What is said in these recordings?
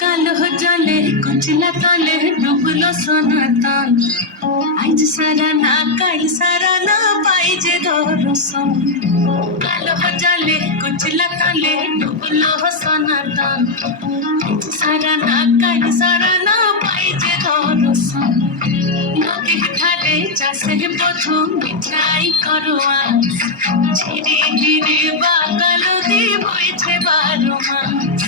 কালো জলে কুচলা তলে ডুবলো সনাতন আজ সারা না কাল সারা না পাই যে দর্শন কালো জলে কুচলা তলে ডুবলো সনাতন আজ সারা না কাল সারা না পাই যে দর্শন নদীর ধারে চাষের প্রথম মিঠাই করোয়া ঝিরে ঝিরে বাগালো দিয়ে বইছে 12 মাস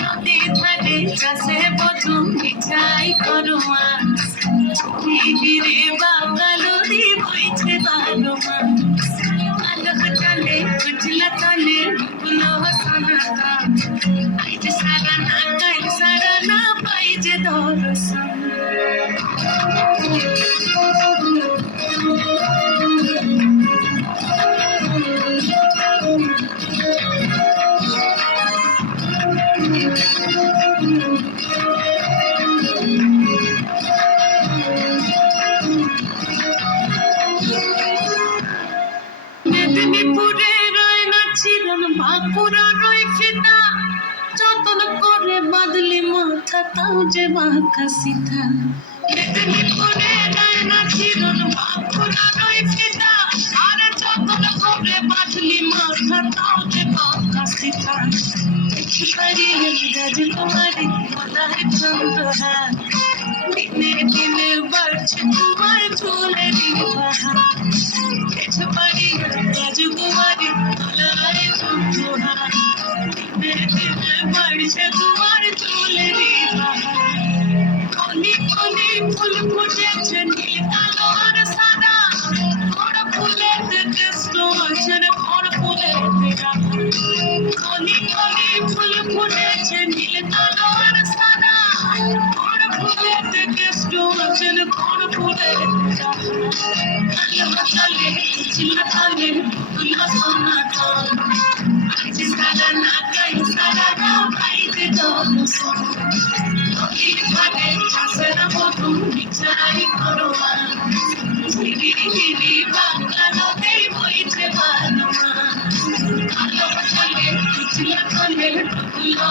নদীর ধারে চাষে প্রথম মিঠাই করোয়া ঝিরে বাগালো দিয়ে বইছে 12 মাস আলো জলে কুচলা তলে ডুবলো সনাতন আজ সারা না কাল সারা না পাই যে দর্শন মেদিনীপুরে রয় না ছিলেন বাঁকুড়া রয় ফিতা যতন করে বাদলি মাথা তাও যে বাঁকা সিধা মেদিনীপুরে রয় না ছিলেন বাঁকুড়া রয় ফিতা আর যতন করে বাদলি মাথা তাও যে বাঁকা সিধা রাজকুমারী মলায় চন্দ্রহার দিনে দিনে বাড়ছে তোমার চুলের বাহার রাজকুমারী মলায় চন্দ্রহার দিনে দিনে বাড়ছে তোমার চুলের বাহার কলি কলি ফুল ফুটেছে নীল কালো আর সাদা বড় ফুলের দেশ আছে বড় ফুলের কলি কলি ফুল ফুটেছে নীল কালো আর সাদা বড় ফুলের দেশ আছে বড় ফুলের কালো চলে চিল্লা চলে ফুল সনাতন আজ সারা না কাল সারা না পাইতে দর্শন নদীর ধারে চাষের প্রথম মিঠাই করোয়া ঝিরি ঝিরি বাংলাতে বইছে 12 মাস কালো চলে কুচলা চলে ডুবলো